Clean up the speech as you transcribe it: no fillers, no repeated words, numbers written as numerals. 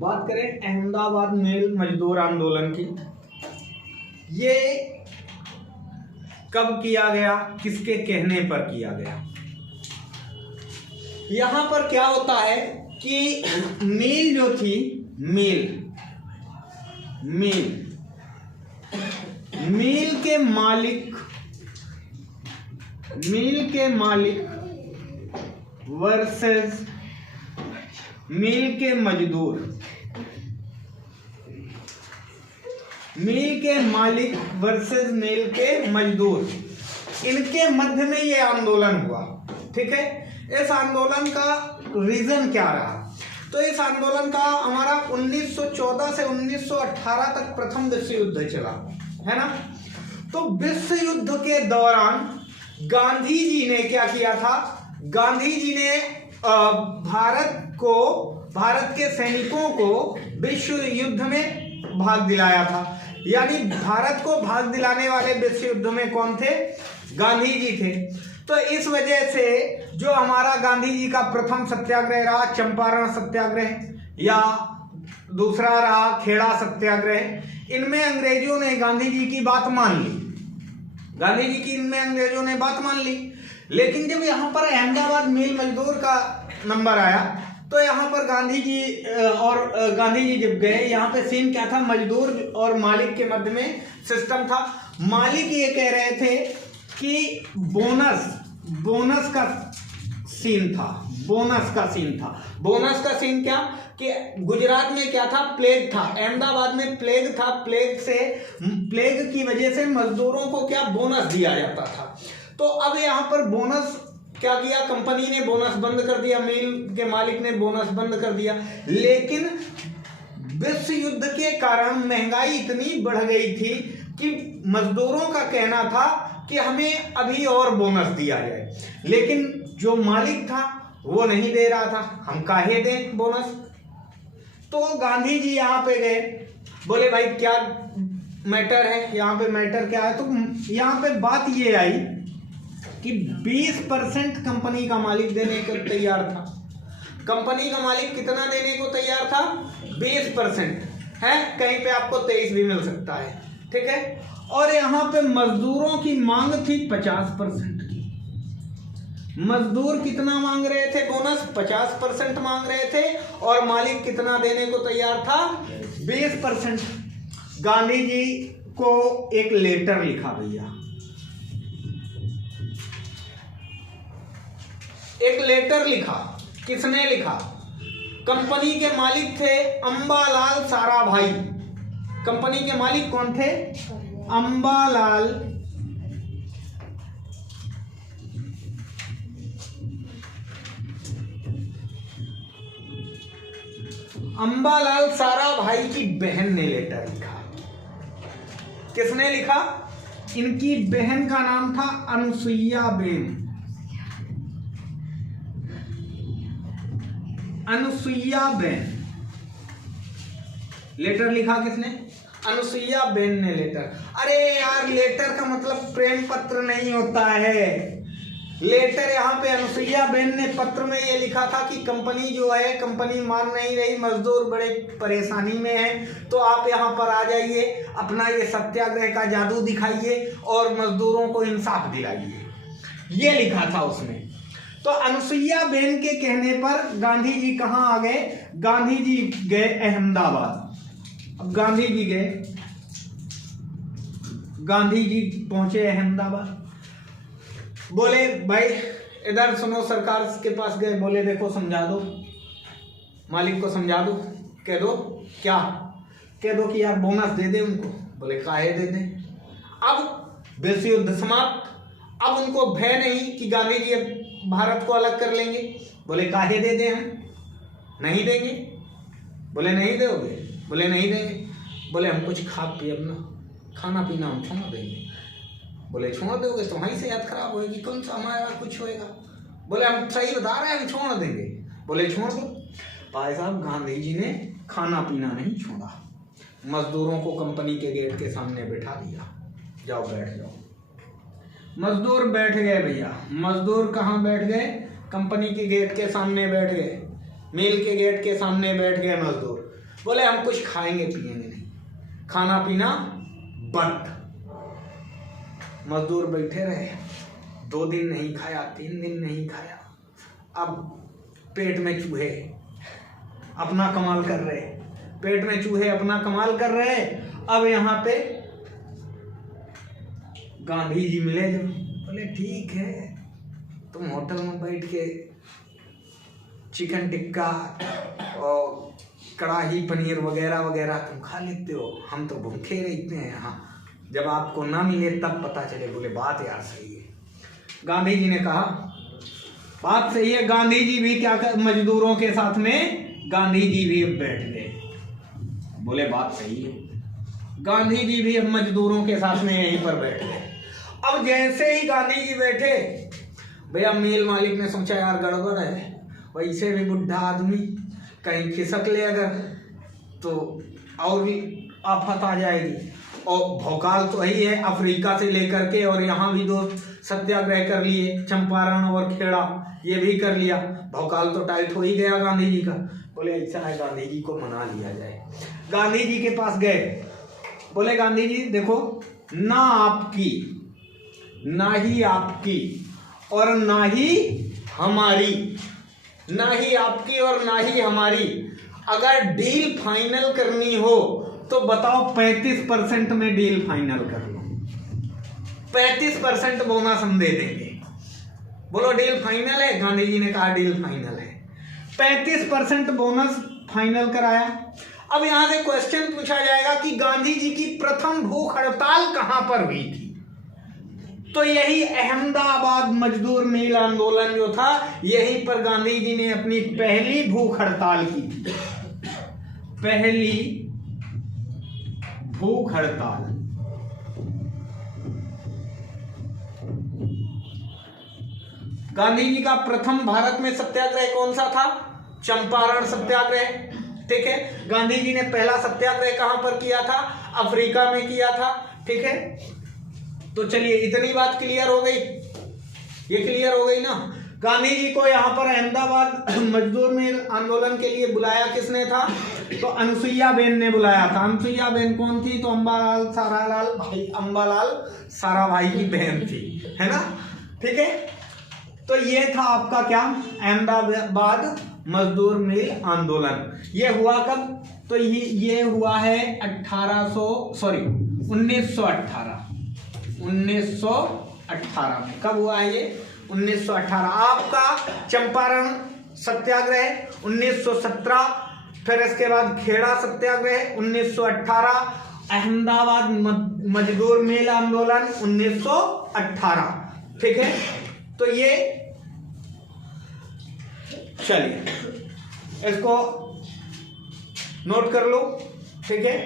बात करें अहमदाबाद मिल मजदूर आंदोलन की, ये कब किया गया, किसके कहने पर किया गया। यहां पर क्या होता है कि मिल जो थी, मिल के मालिक वर्सेस मिल के मजदूर, मिल के मालिक वर्सेस मिल के मजदूर, इनके मध्य में ये आंदोलन हुआ। ठीक है, इस आंदोलन का रीजन क्या रहा? तो इस आंदोलन का हमारा 1914 से 1918 तक प्रथम विश्व युद्ध चला, है ना। तो विश्व युद्ध के दौरान गांधी जी ने क्या किया था? गांधी जी ने भारत के सैनिकों को विश्व युद्ध में भाग दिलाया था। यानी भारत को भाग दिलाने वाले विश्व युद्ध में कौन थे? गांधी जी थे। तो इस वजह से जो हमारा गांधी जी का प्रथम सत्याग्रह रहा चंपारण सत्याग्रह, या दूसरा रहा खेड़ा सत्याग्रह, इनमें अंग्रेजों ने गांधी जी की बात मान ली। इनमें अंग्रेजों ने बात मान ली। लेकिन जब यहाँ पर अहमदाबाद मिल मजदूर का नंबर आया तो यहाँ पर गांधी जी जब गए, यहाँ पे सीन क्या था? मजदूर और मालिक के मध्य में सिस्टम था। मालिक ये कह रहे थे कि बोनस का सीन था। बोनस का सीन क्या कि गुजरात में क्या था? प्लेग था। अहमदाबाद में प्लेग था। प्लेग की वजह से मजदूरों को क्या बोनस दिया जाता था। तो अब यहाँ पर बोनस क्या किया? कंपनी ने बोनस बंद कर दिया, मिल के मालिक ने बोनस बंद कर दिया। लेकिन विश्व युद्ध के कारण महंगाई इतनी बढ़ गई थी कि मजदूरों का कहना था कि हमें अभी और बोनस दिया जाए। लेकिन जो मालिक था वो नहीं दे रहा था, हम काहे दें बोनस। तो गांधी जी यहाँ पे गए, बोले भाई क्या मैटर है, यहाँ पे मैटर क्या है? तो यहाँ पे बात ये आई कि 20% कंपनी का मालिक देने को तैयार था। कंपनी का मालिक कितना देने को तैयार था? 20% है। कहीं पे आपको 23 भी मिल सकता है। ठीक है। और यहाँ पे मजदूरों की मांग थी 50% की। मजदूर कितना मांग रहे थे? बोनस 50% मांग रहे थे। और मालिक कितना देने को तैयार था? 20%। गांधी जी को एक लेटर लिखा भैया, एक लेटर लिखा। किसने लिखा? कंपनी के मालिक थे अंबालाल साराभाई। कंपनी के मालिक कौन थे? अंबालाल साराभाई की बहन ने लेटर लिखा। किसने लिखा? इनकी बहन का नाम था अनुसुईया बेन। लेटर लिखा किसने? अनुसुईया बेन ने लेटर। अरे यार, लेटर का मतलब प्रेम पत्र नहीं होता है। लेटर यहाँ पे अनुसुईया बेन ने पत्र में ये लिखा था कि कंपनी जो है, कंपनी मान नहीं रही, मजदूर बड़े परेशानी में हैं, तो आप यहाँ पर आ जाइए, अपना ये सत्याग्रह का जादू दिखाइए और मजदूरों को इंसाफ दिलाइए। ये लिखा था उसमें। तो अनुसुईया बेन के कहने पर गांधी जी कहाँ आ गए? गांधी जी गए अहमदाबाद। अब गांधी जी पहुंचे अहमदाबाद। बोले भाई इधर सुनो, सरकार के पास गए, बोले देखो समझा दो, मालिक को समझा दो, कह दो क्या? कह दो कि यार बोनस दे दे उनको। बोले काहे दे दें? अब विश्व युद्ध समाप्त। अब उनको भय नहीं कि गांधी जी भारत को अलग कर लेंगे। बोले काहे दे दें? हम नहीं देंगे। बोले नहीं दोगे? बोले नहीं देंगे। बोले हम कुछ खा पिए, अपना खाना पीना हम छोड़ देंगे। बोले छोड़ दोगे? तुम्हारी सेहत खराब होगी, कौन सा हमारा कुछ होएगा। बोले हम सही बता रहे हैं, हम छोड़ देंगे। बोले छोड़ दो। भाई साहब, गांधी जी ने खाना पीना नहीं छोड़ा, मजदूरों को कंपनी के गेट के सामने बैठा दिया, जाओ बैठ जाओ। मजदूर बैठ गए भैया। मजदूर कहाँ बैठ गए? कंपनी के गेट के सामने बैठ गए, मिल के गेट के सामने बैठ गए मजदूर। बोले हम कुछ खाएंगे पिएंगे नहीं, खाना पीना बंद। मजदूर बैठे रहे, 2 दिन नहीं खाया, 3 दिन नहीं खाया। अब पेट में चूहे अपना कमाल कर रहे, पेट में चूहे अपना कमाल कर रहे। अब यहाँ पे गांधी जी मिले, जब बोले ठीक है, तुम होटल में बैठ के चिकन टिक्का और कढ़ाई पनीर वगैरह वगैरह तुम खा लेते हो, हम तो भूखे रहते हैं यहाँ, जब आपको ना मिले तब पता चले। बोले बात यार सही है। गांधी जी ने कहा बात सही है। गांधी जी भी क्या कर, मजदूरों के साथ में गांधी जी भी अब बैठ गए। बोले बात सही है। गांधी जी भी अब मजदूरों के साथ में यहीं पर बैठ गए। अब जैसे ही गांधी जी बैठे, भैया मिल मालिक ने सोचा यार गड़बड़ है, वैसे भी बुढ़ा आदमी कहीं खिसक ले अगर तो और भी आफत आ जाएगी। और भोकाल तो ही है, अफ्रीका से लेकर के और यहाँ भी 2 सत्याग्रह कर लिए, चंपारण और खेड़ा ये भी कर लिया। भोकाल तो टाइट हो ही गया गांधी जी का। बोले ऐसा है, गांधी जी को मना लिया जाए। गांधी जी के पास गए, बोले गांधी जी देखो, ना आपकी ना ही आपकी और ना ही हमारी, ना ही आपकी और ना ही हमारी, अगर डील फाइनल करनी हो तो बताओ 35% में डील फाइनल कर लो, 35% बोनस हम दे देंगे। बोलो डील फाइनल है? गांधी जी ने कहा डील फाइनल है। 35% बोनस फाइनल कराया। अब यहां से क्वेश्चन पूछा जाएगा कि गांधी जी की प्रथम भूख हड़ताल कहां पर हुई थी? तो यही अहमदाबाद मजदूर मील आंदोलन जो था, यहीं पर गांधी जी ने अपनी पहली भूख हड़ताल की थी। पहली भूख हड़ताल। गांधी जी का प्रथम भारत में सत्याग्रह कौन सा था? चंपारण सत्याग्रह। ठीक है, गांधी जी ने पहला सत्याग्रह कहां पर किया था? अफ्रीका में किया था। ठीक है, तो चलिए इतनी बात क्लियर हो गई, ये क्लियर हो गई ना। गांधी जी को यहाँ पर अहमदाबाद मजदूर मिल आंदोलन के लिए बुलाया किसने था? तो अनसुईया बेन ने बुलाया था। अनसुईया बेन कौन थी? तो अंबालाल साराभाई की बहन थी, है ना। ठीक है, तो ये था आपका क्या, अहमदाबाद मजदूर मिल आंदोलन। ये हुआ कब? तो ये हुआ है 1918 में। कब हुआ है ये? 1918। आपका चंपारण सत्याग्रह 1917, फिर इसके बाद खेड़ा सत्याग्रह 1918, अहमदाबाद मजदूर मिल आंदोलन 1918। ठीक है, तो ये चलिए इसको नोट कर लो। ठीक है,